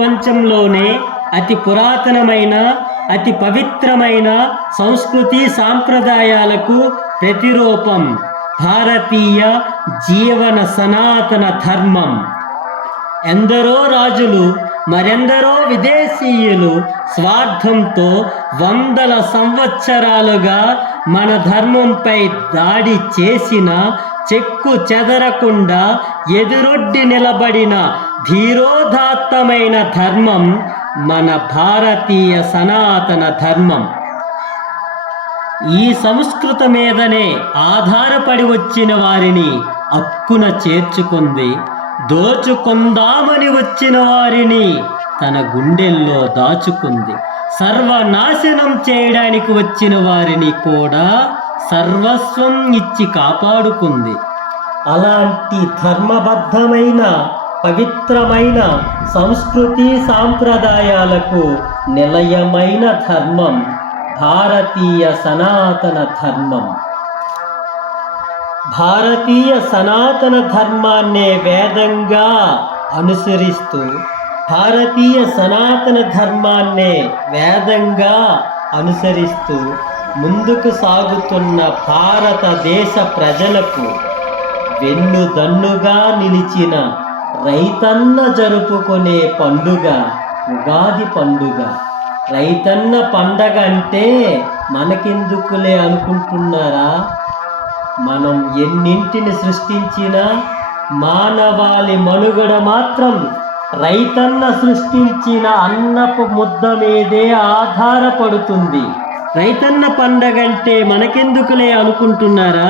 ప్రపంచంలోనే అతి పురాతనమైన అతి పవిత్రమైన సంస్కృతి సాంప్రదాయాలకు ప్రతిరూపం. భారతీయ జీవన సనాతన ధర్మం. ఎందరో రాజులు మరెందరో విదేశీయులు స్వార్థంతో వందల సంవత్సరాలుగా మన ధర్మంపై దాడి చేసిన చెక్కు చెదరకుండా ఎదురొడ్డి నిలబడిన ధీరోదాత్తమైన ధర్మం మన భారతీయ సనాతన ధర్మం. ఈ సంస్కృత మీదనే ఆధారపడి వచ్చిన వారిని అక్కున చేర్చుకుంది దోచుకుందామని వచ్చిన వారిని తన గుండెల్లో దాచుకుంది. సర్వనాశనం చేయడానికి వచ్చిన వారిని కూడా సర్వస్వం ఇచ్చి కాపాడుకుంది. అలాంటి ధర్మబద్ధమైన పవిత్రమైన సంస్కృతి సాంప్రదాయాలకు నిలయమైన ధర్మం భారతీయ సనాతన ధర్మం. భారతీయ సనాతన ధర్మాన్నే వేదంగా అనుసరిస్తూ భారతీయ సనాతన ధర్మాన్నే వేదంగా అనుసరిస్తూ ముందుకు సాగుతున్న భారతదేశ ప్రజలకు వెన్నుదన్నుగా నిలిచిన రైతన్న జరుపుకునే పండుగ ఉగాది పండుగ. రైతన్న పండగ అంటే మనకెందుకులే అనుకుంటున్నారా? మనం ఎన్నింటిని సృష్టించినా మానవాళి మనుగడ మాత్రం రైతన్న సృష్టించిన అన్నపు ముద్ద మీదే ఆధారపడుతుంది. రైతన్న పండగంటే మనకెందుకులే అనుకుంటున్నారా?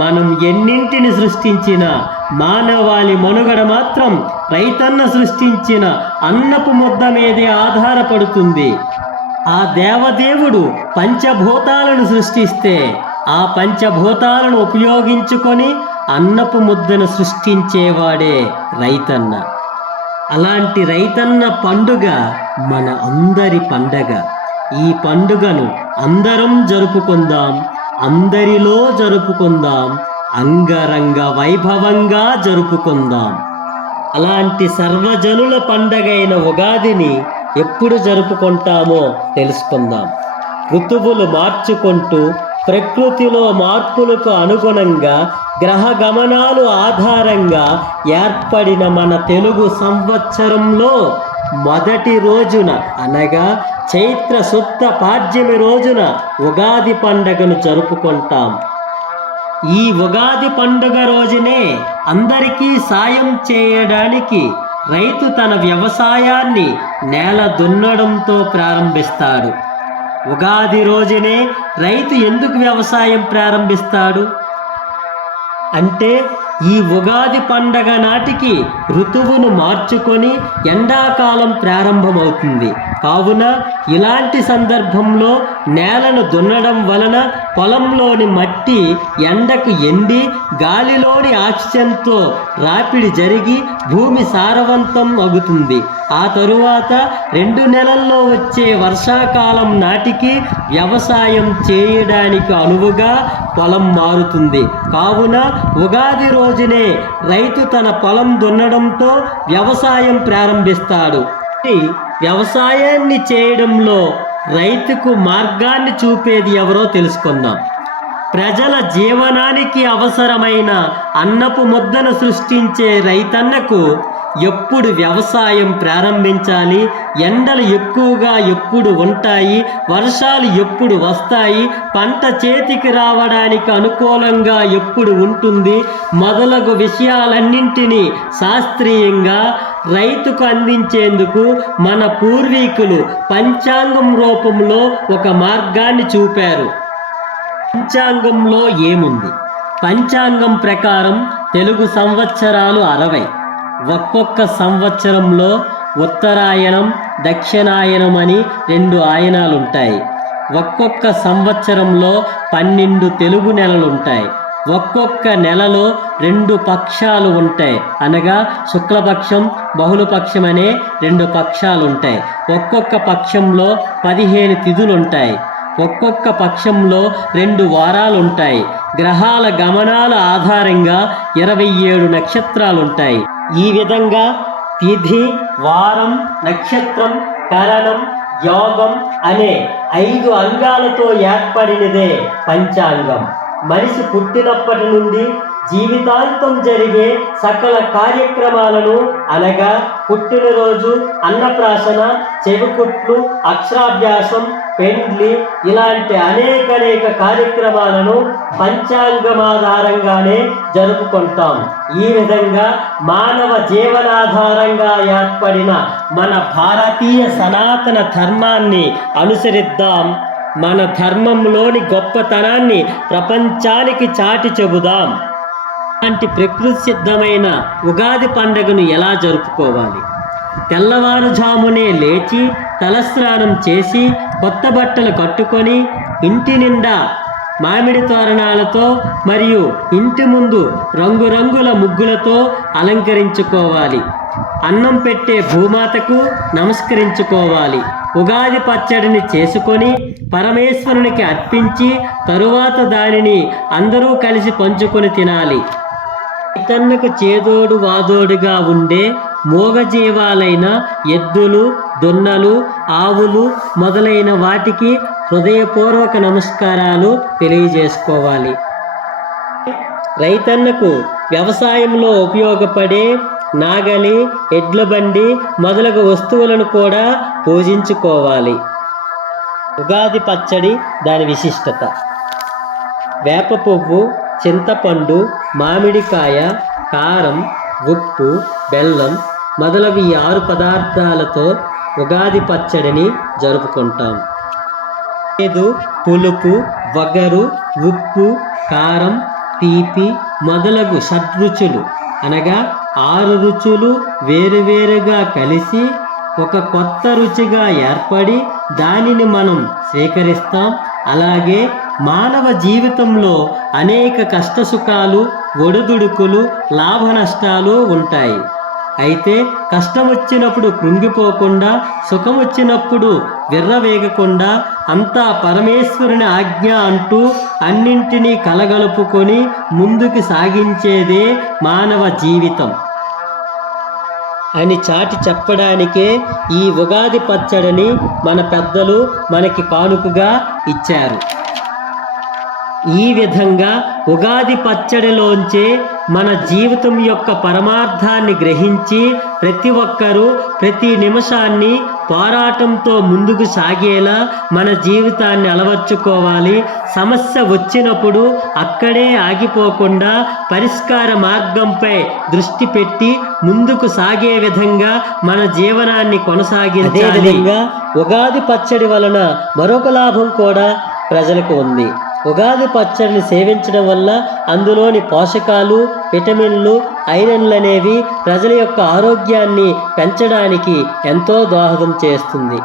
మనం ఎన్నింటిని సృష్టించిన మానవాళి మనుగడ మాత్రం రైతన్న సృష్టించిన అన్నపు ముద్ద మీదే ఆధారపడుతుంది. ఆ దేవదేవుడు పంచభూతాలను సృష్టిస్తే ఆ పంచభూతాలను ఉపయోగించుకొని అన్నపు ముద్దను సృష్టించేవాడే రైతన్న అలాంటి రైతన్న పండుగ మన అందరి పండగ. ఈ పండుగను అందరం జరుపుకుందాం అందరిలో జరుపుకుందాం అంగరంగ వైభవంగా జరుపుకుందాం. అలాంటి సర్వజనుల పండగైన ఉగాదిని ఎప్పుడు జరుపుకుంటామో తెలుసుకుందాం. ఋతువులు మార్చుకుంటూ ప్రకృతిలో మార్పులకు అనుగుణంగా గ్రహ గమనాలు ఆధారంగా ఏర్పడిన మన తెలుగు సంవత్సరంలో మొదటి రోజున అనగా చైత్ర శుద్ధ పాడ్యమి రోజున ఉగాది పండగను జరుపుకుంటాం. ఈ ఉగాది పండుగ రోజునే అందరికీ సాయం చేయడానికి రైతు తన వ్యవసాయాన్ని నేల దున్నడంతో ప్రారంభిస్తాడు. ఉగాది రోజునే రైతు ఎందుకు వ్యవసాయం ప్రారంభిస్తాడు? అంటే ఈ ఉగాది పండగ నాటికి ఋతువును మార్చుకొని ఎండాకాలం ప్రారంభమవుతుంది. కావున ఇలాంటి సందర్భంలో నేలను దున్నడం వలన పొలంలోని మట్టి ఎండకు ఎండి గాలిలోని ఆక్సిజన్తో రాపిడి జరిగి భూమి సారవంతం అగుతుంది ఆ తరువాత రెండు నెలల్లో వచ్చే వర్షాకాలం నాటికి వ్యవసాయం చేయడానికి అనువుగా పొలం మారుతుంది. కావున ఉగాది రోజునే రైతు తన పొలం దున్నడంతో వ్యవసాయం ప్రారంభిస్తాడు. వ్యవసాయాన్ని చేయడంలో రైతుకు మార్గాన్ని చూపేది ఎవరో తెలుసుకుందాం. ప్రజల జీవనానికి అవసరమైన అన్నపు ముద్దను సృష్టించే రైతన్నకు ఎప్పుడు వ్యవసాయం ప్రారంభించాలి ఎండలు ఎక్కువగా ఎప్పుడు ఉంటాయి వర్షాలు ఎప్పుడు వస్తాయి పంట చేతికి రావడానికి అనుకూలంగా ఎప్పుడు ఉంటుంది మొదలగు విషయాలన్నింటినీ శాస్త్రీయంగా రైతుకు అందించేందుకు మన పూర్వీకులు పంచాంగం రూపంలో ఒక మార్గాన్ని చూపారు. పంచాంగంలో ఏముంది? పంచాంగం ప్రకారం తెలుగు సంవత్సరాలు అరవై. ఒక్కొక్క సంవత్సరంలో ఉత్తరాయణం దక్షిణాయనం అని రెండు ఆయనాలుంటాయి. ఒక్కొక్క సంవత్సరంలో పన్నెండు తెలుగు నెలలుంటాయి. ఒక్కొక్క నెలలో రెండు పక్షాలు ఉంటాయి. అనగా శుక్లపక్షం బహుళపక్షం అనే రెండు పక్షాలు ఉంటాయి ఒక్కొక్క పక్షంలో పదిహేను తిథులు ఉంటాయి ఒక్కొక్క పక్షంలో రెండు వారాలు ఉంటాయి గ్రహాల గమనాల ఆధారంగా ఇరవై ఏడు నక్షత్రాలు ఉంటాయి ఈ విధంగా తిథి వారం నక్షత్రం కరణం యోగం అనే ఐదు అంగాలతో ఏర్పడినదే పంచాంగం. మనిషి పుట్టినప్పటి నుండి జీవితాంతం జరిగే సకల కార్యక్రమాలను అనగా పుట్టినరోజు అన్నప్రాసన చెవికుట్లు అక్షరాభ్యాసం పెండ్లి ఇలాంటి అనేక అనేక కార్యక్రమాలను పంచాంగం ఆధారంగానే జరుపుకుంటాం. ఈ విధంగా మానవ జీవనాధారంగా ఏర్పడిన మన భారతీయ సనాతన ధర్మాన్ని అనుసరిద్దాం. మన ధర్మంలోని గొప్పతనాన్ని ప్రపంచానికి చాటి చెబుదాం. అలాంటి ప్రకృతి సిద్ధమైన ఉగాది పండుగను ఎలా జరుపుకోవాలి? తెల్లవారుజామునే లేచి తలస్నానం చేసి కొత్త బట్టలు కట్టుకొని ఇంటి నిండా మామిడి తోరణాలతో మరియు ఇంటి ముందు రంగురంగుల ముగ్గులతో అలంకరించుకోవాలి. అన్నం పెట్టే భూమాతకు నమస్కరించుకోవాలి. ఉగాది పచ్చడిని చేసుకొని పరమేశ్వరునికి అర్పించి తరువాత దానిని అందరూ కలిసి పంచుకొని తినాలి. ఇతన్నకు చేదోడు వాదోడుగా ఉండే మూగజీవాలైన ఎద్దులు దున్నలు ఆవులు మొదలైన వాటికి హృదయపూర్వక నమస్కారాలు తెలియజేసుకోవాలి. రైతన్నకు వ్యవసాయంలో ఉపయోగపడే నాగలి ఎడ్ల బండి మొదలగు వస్తువులను కూడా పూజించుకోవాలి. ఉగాది పచ్చడి దాని విశిష్టత. వేప పువ్వు చింతపండు మామిడికాయ కారం ఉప్పు బెల్లం మొదలగు ఈ ఆరు పదార్థాలతో ఉగాది పచ్చడిని జరుపుకుంటాం. లేదు పులుపు వగరు ఉప్పు కారం తీపి మొదలగు షడ్రుచులు అనగా ఆరు రుచులు వేరువేరుగా కలిసి ఒక కొత్త రుచిగా ఏర్పడి దానిని మనం స్వీకరిస్తాం. అలాగే మానవ జీవితంలో అనేక కష్టసుఖాలు ఒడిదుడుకులు లాభ నష్టాలు ఉంటాయి. అయితే కష్టం వచ్చినప్పుడు కృంగిపోకుండా సుఖం వచ్చినప్పుడు విర్రవేగకుండా అంతా పరమేశ్వరుని ఆజ్ఞ అంటూ అన్నింటినీ కలగలుపుకొని ముందుకు సాగించేదే మానవ జీవితం. అని చాటి చెప్పడానికే ఈ ఉగాది పచ్చడిని మన పెద్దలు మనకి కానుకగా ఇచ్చారు. ఈ విధంగా ఉగాది పచ్చడిలోంచే మన జీవితం యొక్క పరమార్థాన్ని గ్రహించి ప్రతి ఒక్కరూ ప్రతి నిమిషాన్ని పోరాటంతో ముందుకు సాగేలా మన జీవితాన్ని అలవర్చుకోవాలి. సమస్య వచ్చినప్పుడు అక్కడే ఆగిపోకుండా పరిష్కార మార్గంపై దృష్టి పెట్టి ముందుకు సాగే విధంగా మన జీవనాన్ని కొనసాగించాలి. ఉగాది పచ్చడి వలన మరొక లాభం కూడా ప్రజలకు ఉంది. ఉగాది పచ్చడిని సేవించడం వల్ల అందులోని పోషకాలు విటమిన్లు ఐరన్లు అనేవి ప్రజల యొక్క ఆరోగ్యాన్ని పెంచడానికి ఎంతో దోహదం చేస్తుంది.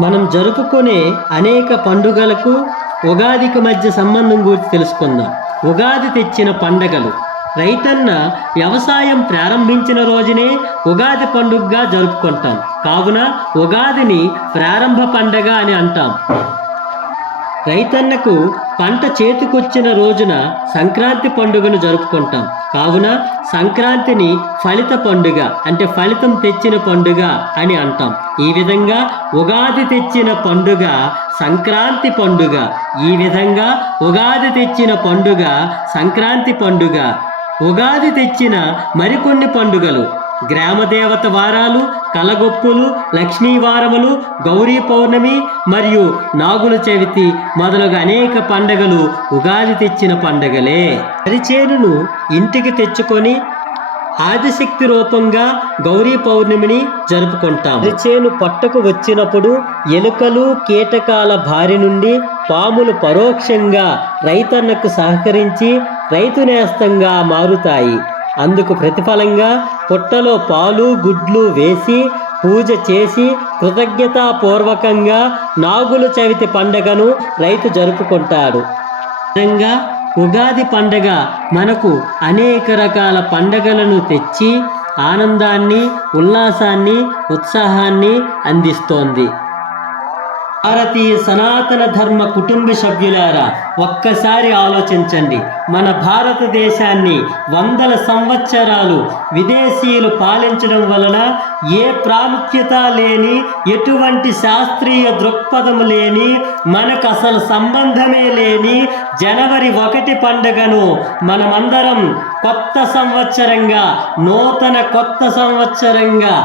మనం జరుపుకునే అనేక పండుగలకు ఉగాదికి మధ్య సంబంధం గురించి తెలుసుకుందాం. ఉగాది తెచ్చిన పండగలు. రైతన్న వ్యవసాయం ప్రారంభించిన రోజునే ఉగాది పండుగగా జరుపుకుంటాం. కావున ఉగాదిని ప్రారంభ పండగ అని అంటాం. రైతన్నకు పంట చేతికొచ్చిన రోజున సంక్రాంతి పండుగను జరుపుకుంటాం. కావున సంక్రాంతిని ఫలిత పండుగ అంటే ఫలితం తెచ్చిన పండుగ అని అంటాం. ఈ విధంగా ఉగాది తెచ్చిన పండుగ సంక్రాంతి పండుగ. ఈ విధంగా ఉగాది తెచ్చిన పండుగ సంక్రాంతి పండుగ. ఉగాది తెచ్చిన మరికొన్ని పండుగలు. గ్రామదేవత వారాలు కలగొప్పులు లక్ష్మీ వారములు గౌరీ పౌర్ణమి మరియు నాగుల చవితి మొదలగు అనేక పండగలు ఉగాది తెచ్చిన పండగలే. అరిచేనును ఇంటికి తెచ్చుకొని ఆదిశక్తి రూపంగా గౌరీ పౌర్ణమిని జరుపుకుంటాం చేను పట్టకు వచ్చినప్పుడు ఎలుకలు కీటకాల బారి నుండి పాములు పరోక్షంగా రైతన్నకు సహకరించి రైతు నేస్తంగా మారుతాయి. అందుకు ప్రతిఫలంగా పుట్టలో పాలు గుడ్లు వేసి పూజ చేసి కృతజ్ఞతాపూర్వకంగా నాగుల చవితి పండగను రైతు జరుపుకుంటాడు. విధంగా ఉగాది పండగ మనకు అనేక రకాల పండగలను తెచ్చి ఆనందాన్ని ఉల్లాసాన్ని ఉత్సాహాన్ని అందిస్తోంది. భారతీయ సనాతన ధర్మ కుటుంబ సభ్యులారా ఒక్కసారి ఆలోచించండి. మన భారతదేశాన్ని వందల సంవత్సరాలు విదేశీయులు పాలించడం వలన ఏ ప్రాముఖ్యత లేని ఎటువంటి శాస్త్రీయ దృక్పథం లేని మనకు అసలు సంబంధమే లేని జనవరి ఒకటి పండుగను మనమందరం కొత్త సంవత్సరంగా నూతన కొత్త సంవత్సరంగా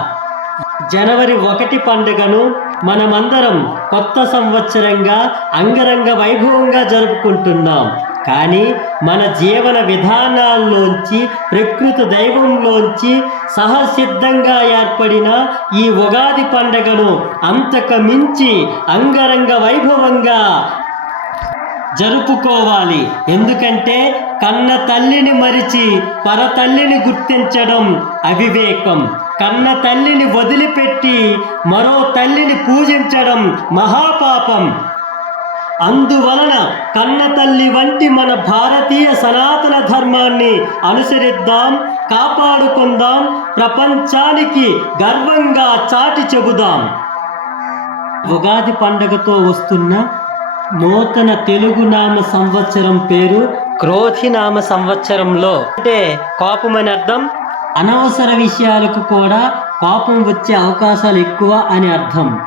జనవరి ఒకటి పండుగను మనమందరం కొత్త సంవత్సరంగా అంగరంగ వైభవంగా జరుపుకుంటున్నాం. కానీ మన జీవన విధానాల్లోంచి ప్రకృతి దైవంలోంచి సహసిద్ధంగా ఏర్పడిన ఈ ఉగాది పండుగను అంతకు మించి అంగరంగ వైభవంగా జరుపుకోవాలి. ఎందుకంటే కన్న తల్లిని మరిచి పరతల్లిని గుర్తించడం అవివేకం. కన్న తల్లిని వదిలిపెట్టి మరో తల్లిని పూజించడం మహాపాపం. అందువలన కన్న తల్లి వంటి మన భారతీయ సనాతన ధర్మాన్ని అనుసరిద్దాం కాపాడుకుందాం ప్రపంచానికి గర్వంగా చాటి చెబుదాం. ఉగాది పండగతో వస్తున్న నూతన తెలుగు నామ సంవత్సరం పేరు క్రోధి నామ సంవత్సరంలో. అంటే కోపం అని అర్థం అనవసర విషయాలకు కూడా కోపం వచ్చే అవకాశాలు ఎక్కువ అని అర్థం.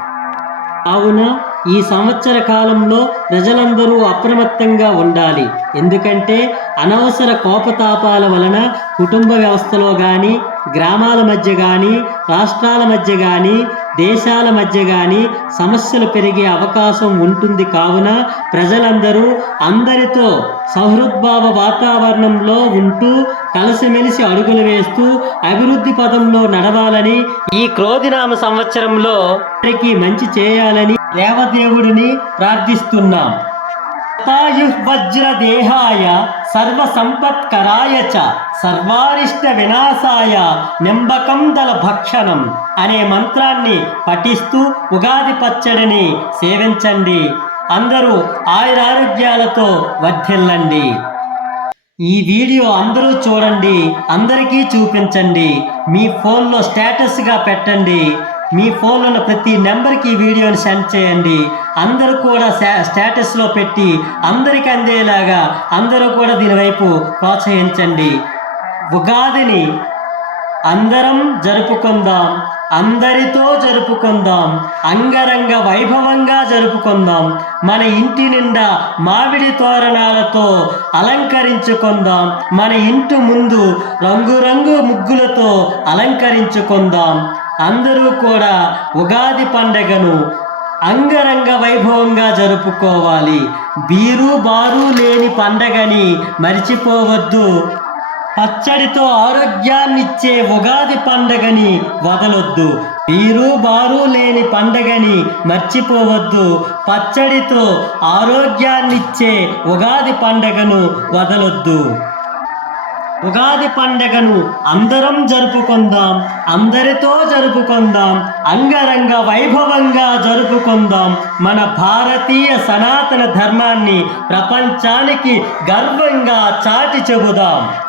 కావున ఈ సంవత్సర కాలంలో ప్రజలందరూ అప్రమత్తంగా ఉండాలి. ఎందుకంటే అనవసర కోపతాపాల వలన కుటుంబ వ్యవస్థలో కానీ గ్రామాల మధ్య కానీ రాష్ట్రాల మధ్య కానీ దేశాల మధ్య కానీ సమస్యలు పెరిగే అవకాశం ఉంటుంది. కావున ప్రజలందరూ అందరితో సహృద్భావ వాతావరణంలో ఉంటూ కలిసిమెలిసి అడుగులు వేస్తూ అభివృద్ధి పదంలో నడవాలని ఈ క్రోధినామ సంవత్సరంలో అందరికీ మంచి చేయాలని దేవదేవుడిని ప్రార్థిస్తున్నాం. వజ్ర దేహాయ సర్వ సంపత్కరాయ చ సర్వారిష్ట వినాశాయ నింబకం దల భక్షణం అనే మంత్రాన్ని పఠిస్తూ ఉగాది పచ్చడిని సేవించండి. అందరూ ఆయురారోగ్యాలతో వర్ధిల్లండి. ఈ వీడియో అందరూ చూడండి అందరికీ చూపించండి మీ ఫోన్లో స్టేటస్గా పెట్టండి మీ ఫోన్లో ఉన్న ప్రతి నెంబర్కి ఈ వీడియోని సెండ్ చేయండి. అందరూ కూడా స్టేటస్లో పెట్టి అందరికి అందేలాగా అందరూ కూడా దీనివైపు ప్రోత్సహించండి. ఉగాదిని అందరం జరుపుకుందాం. అందరితో జరుపుకుందాం అంగరంగ వైభవంగా జరుపుకుందాం మన ఇంటి నిండా మామిడి తోరణాలతో అలంకరించుకుందాం మన ఇంటి ముందు రంగురంగు ముగ్గులతో అలంకరించుకుందాం. అందరూ కూడా ఉగాది పండగను అంగరంగ వైభవంగా జరుపుకోవాలి. బీరు బారు లేని పండగని మర్చిపోవద్దు. పచ్చడితో ఆరోగ్యాన్నిచ్చే ఉగాది పండగని వదలొద్దు. బీరు బారు లేని పండగని మర్చిపోవద్దు. పచ్చడితో ఆరోగ్యాన్నిచ్చే ఉగాది పండగను వదలొద్దు. ఉగాది పండగను అందరం జరుపుకుందాం అందరితో జరుపుకుందాం అంగరంగ వైభవంగా జరుపుకుందాం. మన భారతీయ సనాతన ధర్మాన్ని ప్రపంచానికి గర్వంగా చాటి చెబుదాం.